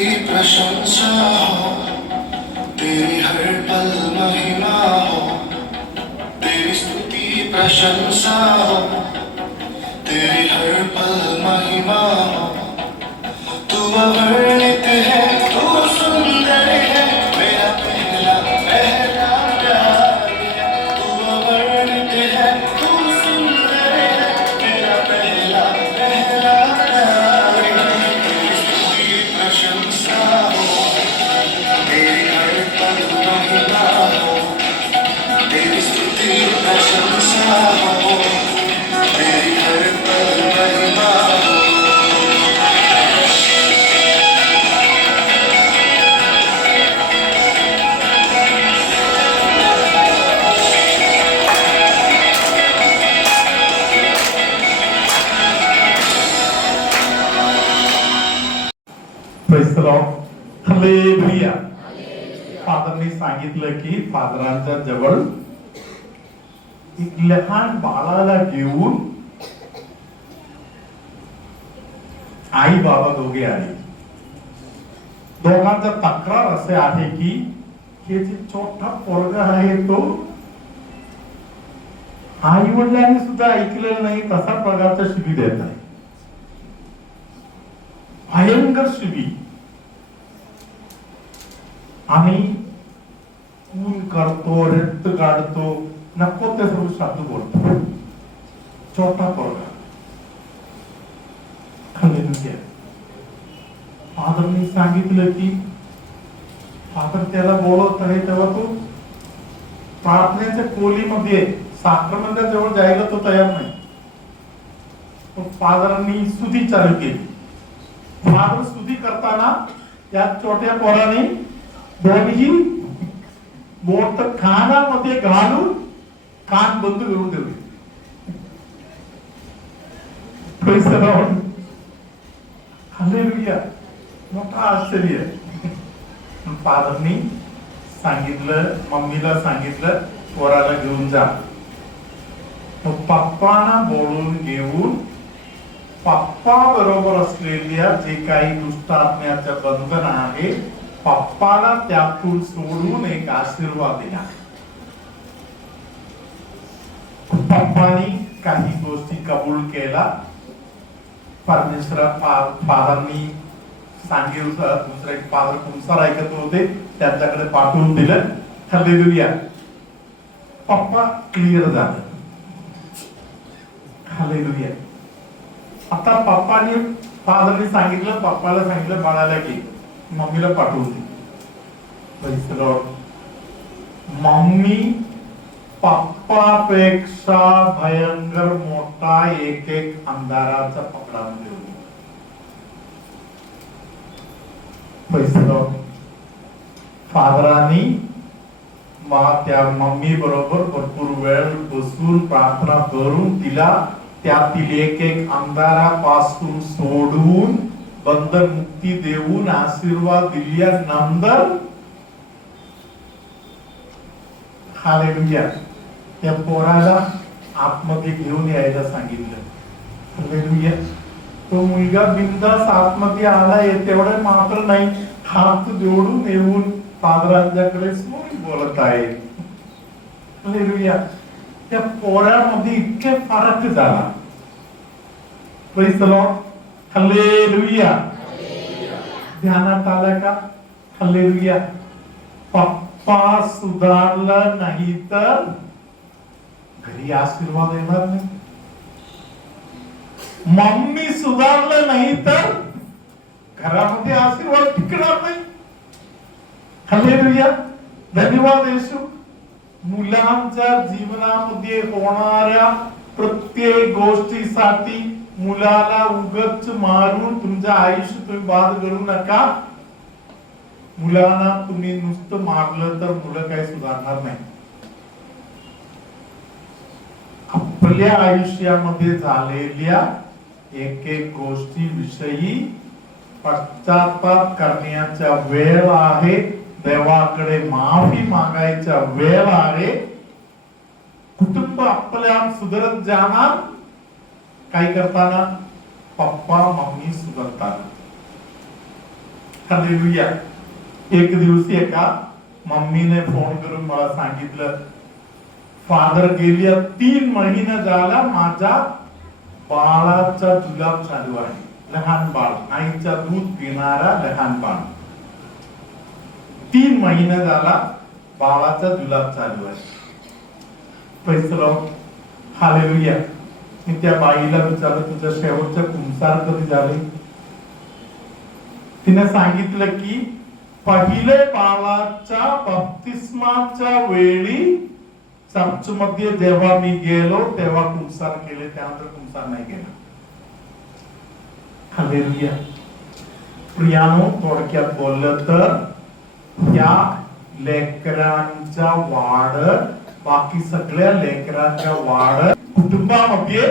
प्रशंसा हो, तेरी हर पल महिमा हो, तेरी स्तुति प्रशंसा हो, तेरी हर पल महिमा हो। तू अवर्णित है, तू सुंदर है, मेरा पहला पहला प्यार है। तू अवर्णित है, तू सुंदर है, मेरा पहला पहला प्यार है। तेरी स्तुति प्रशंसा हो, तेरी हर पल महिमा हो, तेरी स्तुति प्रशंसा हो, तेरी हर पल महिमा हो। हालेलुया. फादरनी सांगितलं की फादरांच्या जवळ एक लहान बाळाला घेऊन आई बाबा दोघे आले. दोघांचा तक्रार असे आहे की हे जे छोटा पोरगा आहे तो आई वडिलांनी सुद्धा ऐकलेलं नाही तसा प्रकारचा शिबी देत आहे. भयंकर शिबी आणि खून करतो, रक्त काढतो, नको ते सर्व शब्द बोलतो. छोटा पोरगा. हालेलुया. फादरनी सांगितलं की फादर त्याला बोलवत आहे तेव्हा तो प्रार्थनेच्या खोलीमध्ये साक्रमेंटच्या जवळ जायला तो तयार नाही. फादरांनी स्तुती चालू केली. फादर स्तुती करताना या छोट्या पोराने दोन्ही बोट कानामध्ये घालून कान बंद करून ठेवले. हालेलुया. मोठा आश्चर्य. फादरनी सांगितलं, मम्मीला सांगितलं पोराला घेऊन जा. पप्पांना बोलून घेऊन पप्पा बरोबर असलेल्या जे काही दुष्ट आत्म्याचं बंधन आहे पप्पाला त्यातून सोडून एक आशीर्वाद दिला. पप्पानी काही गोष्टी कबूल केला. परमेश्वर फादरनी सांगितलं दुसरे फादर तुमचा ऐकत होते त्यांच्याकडे पाठवून दिलं. हालेलुया. पप्पा क्लिअर झालं. हालेलुया. आता पप्पानी फादरनी सांगितलं, पप्पाला सांगितलं बाळाला घे, मम्मीला पाठवून दे. मम्मी पप्पापेक्षा भयंकर मोठा एक एक अंधाराचा पकडामध्ये होती. फादरांनी त्या मम्मी बरोबर भरपूर वेळ बसून प्रार्थना करून तिला त्यातील एक एक अंधारापासून सोडून बंधन मुक्ती देऊन आशीर्वाद दिल्यानंतर हालेलुया त्या पोराला आतमध्ये घेऊन यायला सांगितलं. हालेलुया. तो मुलगा बिनधास्त आतमध्ये आलाय तेवढं मात्र नाही, हात जोडून येऊन फादरांच्याकडे स्लोली बोलत आहे. हालेलुया. त्या पोरामध्ये इतके फरक झाला. Praise the Lord. हालेलुया. ध्यानात आलं का? हालेलुया. पप्पा सुधारला नाही तर घरी आशीर्वाद येणार नाही. मम्मी सुधारलं नाही तर घरामध्ये आशीर्वाद टिकणार नाही. हालेलुया. धन्यवाद येशू. मुलांच्या जीवनामध्ये होणाऱ्या प्रत्येक गोष्टीसाठी मुलाला उगच मारून तुमचं आयुष्य तुम्ही बाद करू नका. मुलांना तुम्ही नुसतं मारलं तर मुलं काही सुधारणार नाही. आपल्या आयुष्यामध्ये झालेल्या एक एक गोष्टी विषयी पश्चाताप करण्याचा वेळ आहे. देवाकडे माफी मागायचा वेळ आहे. कुटुंब आपल्या सुधारत जाणार. काय करताना? पप्पा मम्मी सुधारतात. हालेलुया. एक दिवशी एका मम्मीने फोन करून मला सांगितलं, फादर गेल्या 3 महिने झाला माझ्या बाळाचा जुलाब चालू आहे. लहान बाळ, आईचा दूध पिणारा लहान बाळ, 3 महिने झाला बाळाचा जुलाब चालू आहे. Praise the Lord. हालेलुया. मी त्या बाईला विचारलं, तुझं शेवटचं कुंसार कधी झाले? तिने सांगितलं की पहिले बाळाच्या बप्तिस्माच्या वेळी चर्च मध्ये जेव्हा मी गेलो तेव्हा कुंसार केले, त्यानंतर कुंसार नाही केला. हालेलुया. प्रियानो, थोडक्यात बोललं तर या लेकरांच्या वाढ, बाकी सगळ्या लेकरांच्या वाढ कुटुंबामध्ये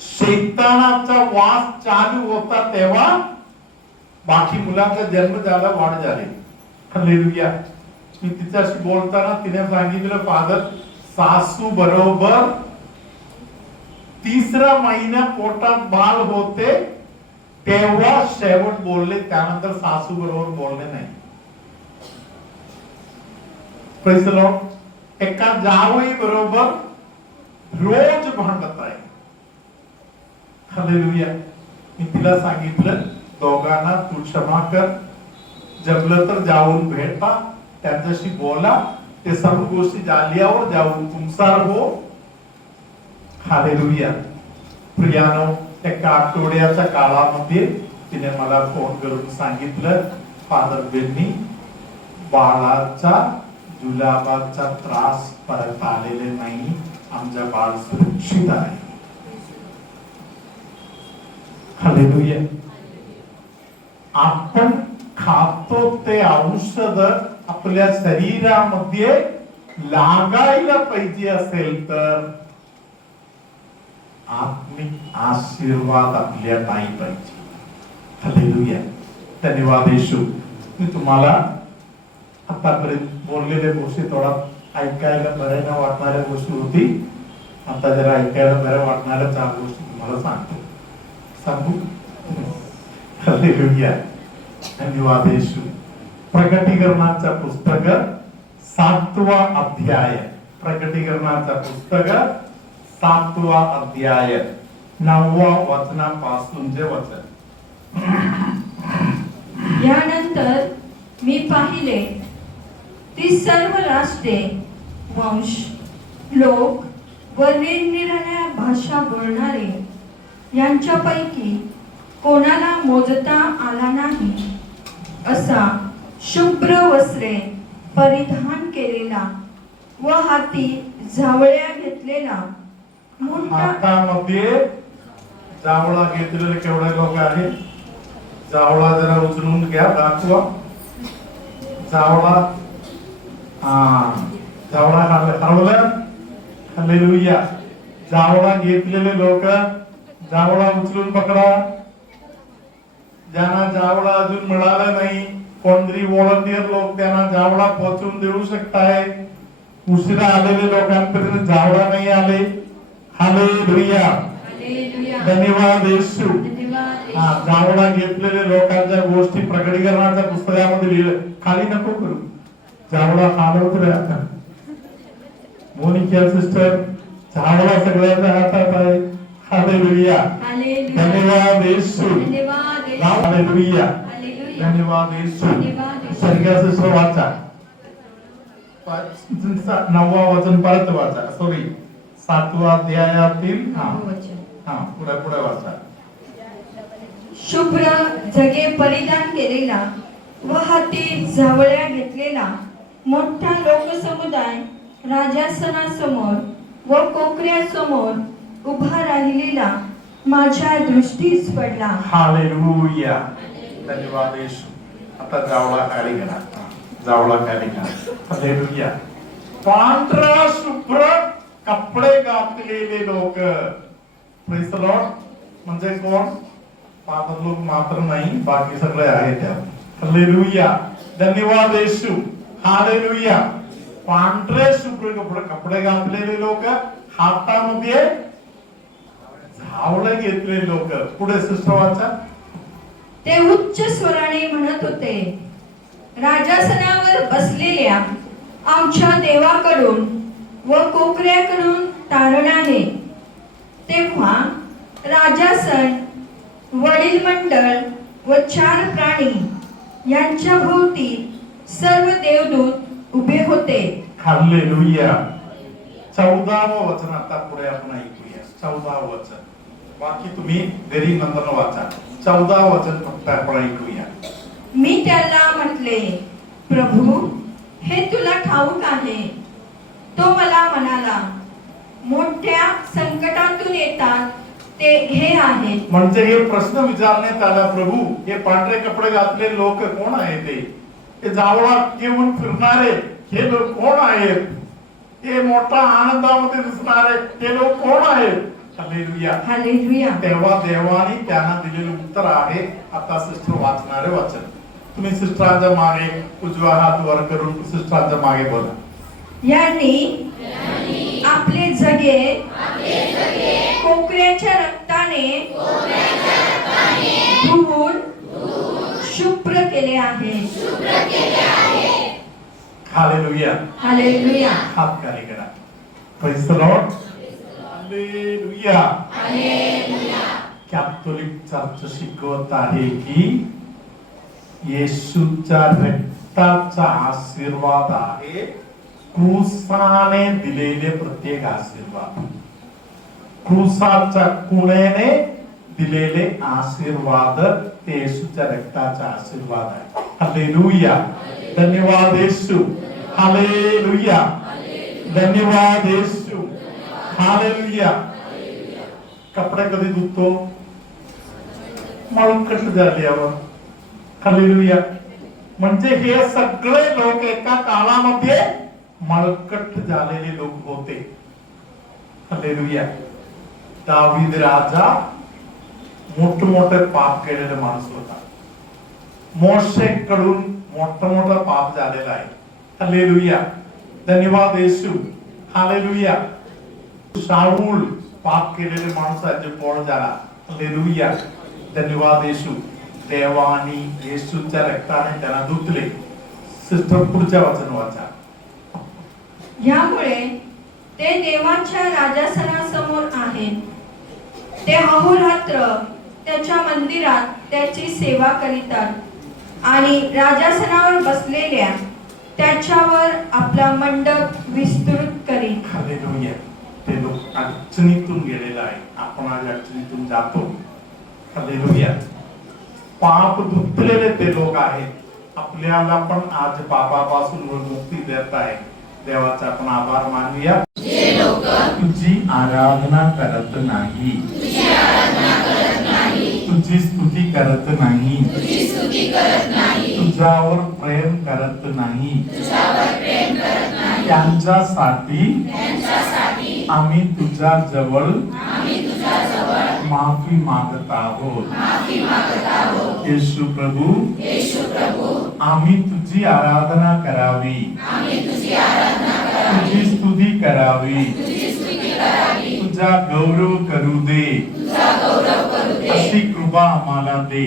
शैतानाचा वास चालू होता तेव्हा बाकी मुलांचा जन्म झाला, वाढ झाली. हालेलुया. मी तिच्याशी बोलताना तिने सांगितलं, फादर सासू बरोबर 3रा महिना पोटात बाळ होते तेव्हा शेवट बोलले, त्यानंतर सासू बरोबर बोलले नाही. Praise the Lord. एका जावई बरोबर रोज भांडत आहे. हालेलुया. मी तिला सांगितलं, दोघांना तू क्षमा कर, जमलं तर जाऊन भेटा, त्यांच्याशी बोला, ते सर्व गोष्टी झाल्यावर जाऊन कुंसार हो. हालेलुया. प्रियानो, एका आठवड्याच्या काळामध्ये तिने मला फोन करून सांगितलं, फादर बेन्नी, बाळाचा जुलाबाचा त्रास परत आलेले नाही, आमचा बाळ सुरक्षित आहे. हालेलुया. आपण खातो ते औषध आपल्या शरीरामध्ये लागायला पाहिजे असेल तर आत्मिक आशीर्वाद आपल्या नाही पाहिजे. हालेलुया. धन्यवाद येशू. मी तुम्हाला आतापर्यंत बोललेल्या गोष्टी थोडा ऐकायला बरं न वाटणाऱ्या गोष्टी होती, आता जरा ऐकायला बरं वाटणाऱ्या 4 गोष्टी तुम्हाला सांगू. हालेलुया. धन्यवाद येशू. प्रकटीकरणाचा पुस्तक 7वा अध्याय, प्रकटीकरणाचा पुस्तक 7वा अध्याय 9व्या वचनापासूनचे वचन. यानंतर मी पाहिले, ती सर्व राष्ट्रे, वंश, लोक व निरनिराळ्या भाषा बोलणारे यांच्यापैकी कोणाला मोजता आला नाही असा शुभ्र वस्त्रे परिधान केलेला व हाती झावळ्या घेतलेला मोठा. हातामध्ये जावळा घेतलेले केवढे लोक आहेत? जावळा जरा उचलून घ्या, दाखवा. जावळा, जावळा हरवलं. हालेलुया. जावळा घेतलेले लोक, जावळा उचलून पकडा. ज्यांना जावळा अजून मिळाला नाही, कोणतरी व्हॉलंटियर लोक त्यांना जावळा पोहोचवून देऊ शकताय. उशिरा आलेले लोकांपर्यंत जावळा नाही आले. हालेलुया. धन्यवाद येशू. जावळा घेतलेले लोकांच्या गोष्टी प्रकटीकरणाच्या पुस्तकामध्ये लिहिलं. खाली नको करू, जावळा हालवत राहता. मोनिका सिस्टर, जावळा सगळ्यांच्या हातात आहे. हालेलुया. धन्यवाद येशू. हालेलुया. धन्यवाद येशू. संख्या सिस्टर वाचा, 9वा वचन परत वाचा. सॉरी, 7वा अध्यायातील पुढे वाचा. शुभ्र जगे परिधान केलेला व हाती झावळ्या घेतलेला मोठा लोकसमुदाय राजासनासमोर व कोकऱ्यासमोर उभा राहिलेला माझ्या दृष्टीस पडला. हालेलुया. धन्यवाद येशू. आता जावळा खाली घाला, जावळा खाली घाला. हालेलुया. पांढरा शुभ्र कपडे घातलेले लोक. Praise the Lord. म्हणजे कोण? फादर लोक मात्र नाही, बाकी सगळे आहेत. हालेलुया. धन्यवाद येशू. हालेलुया. पांढरे शुभ्र कपडे घातलेले लोक, हातामध्ये झावळं घेतलेले लोक. पुढे सिस्टर वाचा. ते उच्च स्वराने म्हणत होते, राजासनावर बसलेल्या आमच्या देवाकडून व कोकऱ्याकडून तारण आहे. तेव्हा राजासन, वडील मंडळ व 4 प्राणी यांच्या भोवती सर्व देवदूत उभे होते. हालेलुया. 14वं वचन आता पुढे आपण ऐकूया. 14वं वचन, बाकी तुम्ही घरी नंतर वाचा. 14वं वचन फक्त आपण ऐकूया. मी त्याला म्हटले, प्रभू, हे तुला ठाऊक आहे. तो मला म्हणाला, मोठ्या संकटातून येतात ते हे आहेत. म्हणजे हे प्रश्न विचारण्यात आला, प्रभू, हे पांढरे कपडे घातलेले लोक कोण आहेत? ते जावळा घेऊन फिरणारे हे लोक कोण आहेत? हे मोठा आनंदामध्ये दिसणारे ते लोक कोण आहेत? हालेलुया. हालेलुया. तेव्हा देवाने त्यांना दिलेले उत्तर आहे. आता सिस्टर वाचणारे वचन. तुम्ही सिस्टरांच्या मागे उजवा हात वर करून सिस्टरांच्या मागे बोला. यांनी आपले जगे कोकऱ्याच्या रक्ताने धुवून शुभ्र केले आहे. हालेलुया. हालेलुया. हात खाली करा. Praise the Lord. Hallelujah. Catholic church शिकवत आहे की येशूच्या रक्ताचा आशीर्वाद आहे क्रूसाने दिलेले प्रत्येक आशीर्वाद. क्रूसाच्या कुणेने दिलेले आशीर्वाद ते येशूच्या रक्ताचा आशीर्वाद आहे. हालेलुया. धन्यवाद येशू. हालेलुया. धन्यवाद येशू. हालेलुया. कपडे कधी धुतो? मळकट झाल्यावर. हालेलुया. म्हणजे हे सगळे लोक एका काळामध्ये मळकट झालेले लोक होते. हालेलुया. दावीद राजा मोठे पाप केलेले माणूस होता. मोशेकडून मोठं पाप झालेलं आहे. हालेलुया. धन्यवाद येशू. हालेलुया. शाऊल पाप केलेले माणसाचे पोळ झाला. हालेलुया. धन्यवाद येशू. देवानी येशूच्या रक्ताने त्यांना धुतले. सिस्टर पुढच्या वचन वाचा. यामुळे ते देवाच्या राजासनासमोर आहेत. ते अहोरात्र त्याच्या मंदिरात त्याची सेवा करीतात आणि राजासनावर बसलेल्या त्याच्यावर आपला मंडप विस्तृत करीत. हालेलुया. ते लोक अडचणीतून गेलेला आहे. आपण आज अडचणीतून जातो. हालेलुया. पाप धुतलेले ते लोक आहेत. आपल्याला पण आज पापापासून मुक्ती देत आहे. देवाचा आपण आभार मानूया. तुझी आराधना करत नाही, तुझी स्तुती करत नाही, तुझ्यावर प्रेम करत नाही, त्यांच्यासाठी आम्ही तुझ्या जवळ माफी मागत आहोत. येशू प्रभू, आम्ही तुझी आराधना करावी, तुझी स्तुती करावी, तुझा गौरव करू दे, अशी कृपा आम्हाला दे.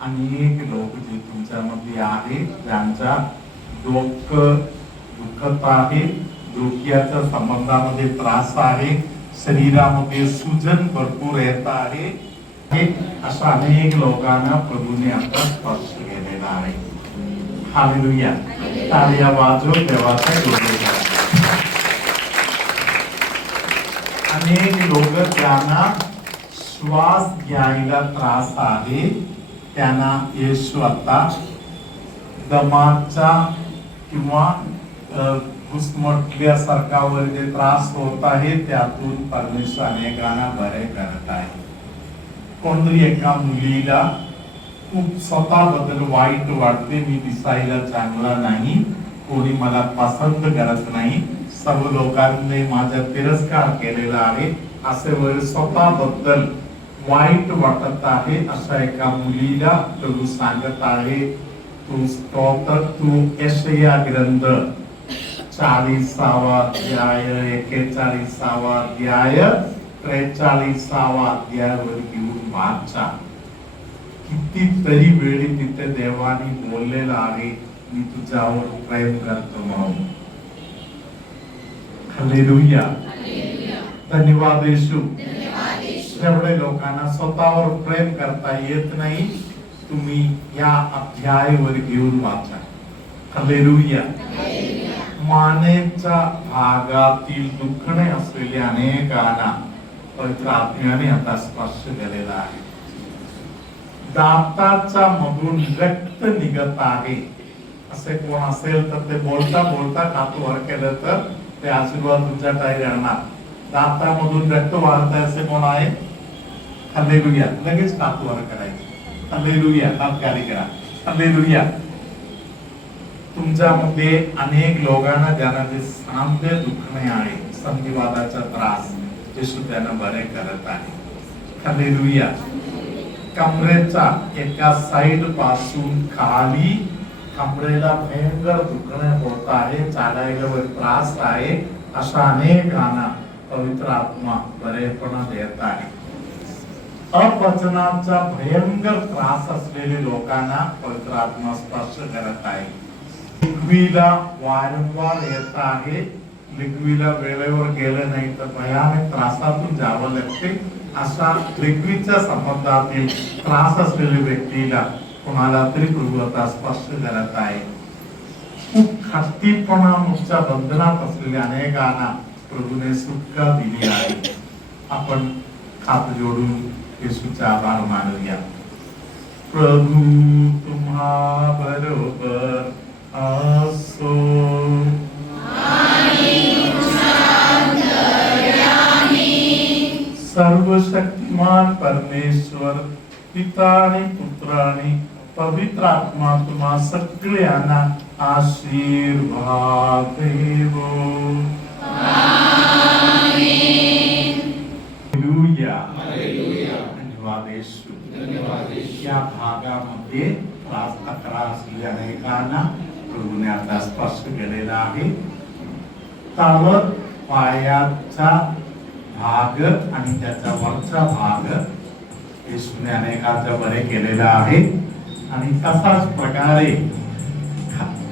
अनेक लोक जे तुमच्यामध्ये आहेत ज्यांचा डोकं दुखत आहे, डोक्याच्या संबंधामध्ये त्रास आहे, शरीरामध्ये सूजन भरपूर येत आहे, अशा अनेक लोकांना प्रभूने आता स्पर्श केलेला आहे. हालेलुया. टाळ्या वाजव देवाचा गौरव करा. अनेक लोक ज्यांना श्वास घ्यायला त्रास आहे त्यांना येशू आता दमाचा किंवा घुसमटल्यासारखा वगैरे त्रास होत आहे त्यातून परमेश्वर अनेकांना बरे करत आहे. कोणतरी एका मुलीला खूप स्वतःबद्दल वाईट वाटते, मी दिसायला चांगला नाही, कोणी मला पसंत करत नाही, सर्व लोकांनी माझा तिरस्कार केलेला आहे, असे वेळ स्वतःबद्दल वाईट वाटत आहे. अशा एका मुलीला प्रभू सांगत आहे, तू स्तोत्र, तू यशाया ग्रंथ 40वा अध्याय 41वा अध्याय 43वा अध्यायावर घेऊन वाचा. कितीतरी वेळी तिथे देवाने बोललेलं आहे, मी तुझ्यावर प्रेम करतो म्हणून. हालेलुया. धन्यवाद येशू. एवढे लोकांना स्वतःवर प्रेम करता येत नाही, तुम्ही या अध्यायावर घेऊन वाचा. हालेलुया. मानेच्या भागातील दुखणे असलेल्या अनेकांना पवित्र आत्म्याने आता स्पर्श केलेला आहे. दाताच्या मधून रक्त निघत आहे असे कोण असेल तर ते बोलता बोलता हात वर केलं तर ते आशीर्वाद तुमच्याकडे राहणार. दातामधून रक्त वाहत आहे असे कोण आहे? हालेलुया. लगेच हात वर करायचे. हालेलुया. हात खाली करा. हालेलुया. तुमच्यामध्ये अनेक लोकांना ज्यांना जे सांधे दुखणे आहे, संधिवाताचा त्रास, येशू त्यांना बरे करत आहे. हालेलुया. कमरेचा एका साइड पासून खाली कमरेला भयंकर दुखणे होत आहे, चालायला त्रास आहे, अशा अनेकांना पवित्र आत्मा बरेपणा देत आहे. अपचनाचा भयंकर त्रास असलेले लोकांना पवित्र आत्मा स्पर्श करत आहे. लिग्वीला वारंवार येत आहे, लिग्वीला वेळेवर गेलं नाही तर भयानक त्रासातून जावं लागते. अशा लिग्वीच्या संबंधातील त्रास असलेल्या व्यक्तीला कोणाला तरी प्रभू आता स्पर्श करत आहे. खूप खातीपणाच्या बंधनात असलेल्या अनेकांना प्रभूने सुटका दिली आहे. आपण हात जोडून येशूचा आभार मानूया. प्रभू तुम्हा बरोबर असो. सर्वशक्तिमान परमेश्वर पिता आणि पुत्र आणि पवित्र आत्मा तुम्हा सगळ्यांना आशीर्वाद देवो. हालेलुया. धन्यवाद येशू. या भागामध्ये तक्रार असलेल्या अनेकांना प्रभूने आता स्पर्श केलेला आहे. तळ पायाचा भाग आणि त्याचा वरचा भाग येशूने अनेकांचा बरे केलेला आहे. आणि तसाच प्रकारे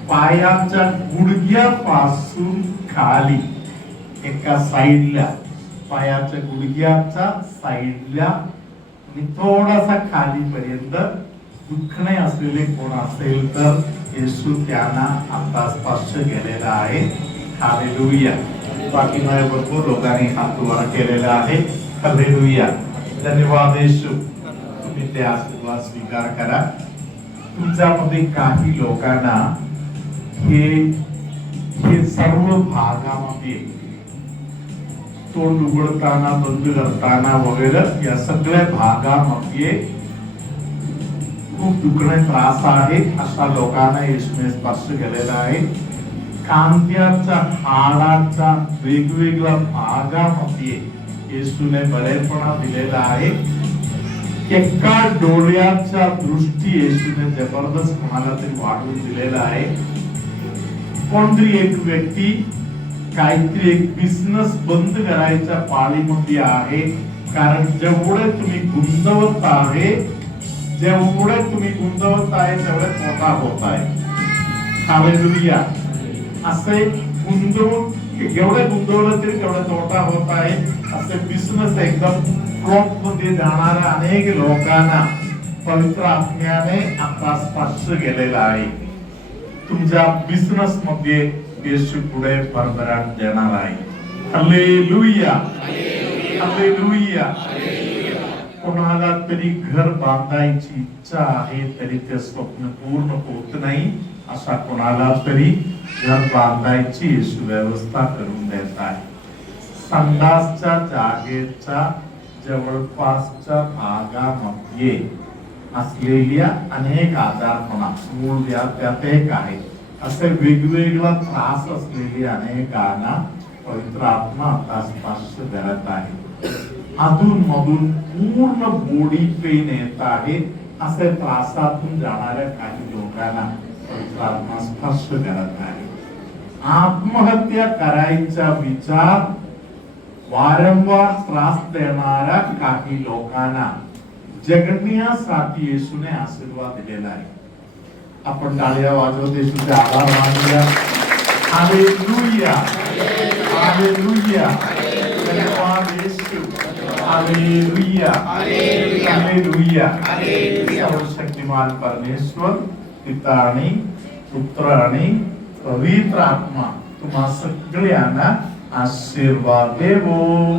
पायाच्या गुडघ्यापासून खाली एका साइडला, पायाच्या गुडघ्याच्या साइडला आणि थोडासा खाली पर्यंत दुखणे असलेले कोण असेल तर येशू त्यांना आता स्पर्श केलेला आहे. हालेलुया. बाकी भरपूर लोकांनी हात वर केलेला आहे. हालेलुया. धन्यवाद येशू. तुम्ही ते आशीर्वाद स्वीकार करा. तुमच्यामध्ये काही लोकांना हे सर्व भागामध्ये तोंड उघडताना, बंद करताना वगैरे या सगळ्या भागामध्ये खूप दुखणे त्रास आहे, अशा लोकांना येशूने स्पर्श केलेला आहे. कांद्याच्या हाडाच्या वेगवेगळ्या भागामध्ये येशूने बरेपणा दिलेला आहे. एका डोळ्याच्या दृष्टी येशूने जबरदस्त कोणाला तरी वाढवून दिलेला आहे. कोणतरी एक व्यक्ती काहीतरी एक बिझनेस बंद करायच्या पाळीमध्ये आहे, कारण जेवढे तुम्ही गुंतवत आहे तेवढे तोटा होत आहे. हालेलुया. असे गुंतवून जेवढे गुंतवलं तरी तेवढा तोटा होत आहे. असे बिझनेस एकदम फ्लॉप मध्ये जाणाऱ्या अनेक लोकांना पवित्र आत्म्याने आता स्पर्श केलेला आहे. तुमच्या बिझनेस मध्ये येशू पुढे भरभराट देणार आहे. हालेलुया. हालेलुया. कोणाला तरी घर बांधायची इच्छा आहे तरी ते स्वप्न पूर्ण होत नाही, अशा कोणाला तरी घर बांधायची येशू व्यवस्था करून देत आहे. संडासच्या जागेच्या जवळपासच्या भागामध्ये असलेल्या अनेक आजारपणा, मूळ व्याध त्यात एक आहे, असे वेगवेगळा त्रास असलेले अनेकांना पवित्र आत्मा आता स्पर्श करत आहे. अधून मधून पूर्ण बॉडी पेन येत आहे, असे त्रासातून जाणाऱ्या काही लोकांना पवित्र आत्मा स्पर्श करत आहे. आत्महत्या करायचा विचार वारंवार त्रास देणाऱ्या काही लोकांना जगण्यासाठी येशूने आशीर्वाद दिलेला आहे. आपण टाळ्या वाजवत येशूचे आभार मानूया. हालेलुया, हालेलुया, धन्यवाद येशू. Hallelujah, hallelujah. सर्वशक्तिमान परमेश्वर पिता आणि पुत्र आणि पवित्र आत्मा तुम्हा सगळ्यांना आशीर्वाद देवो.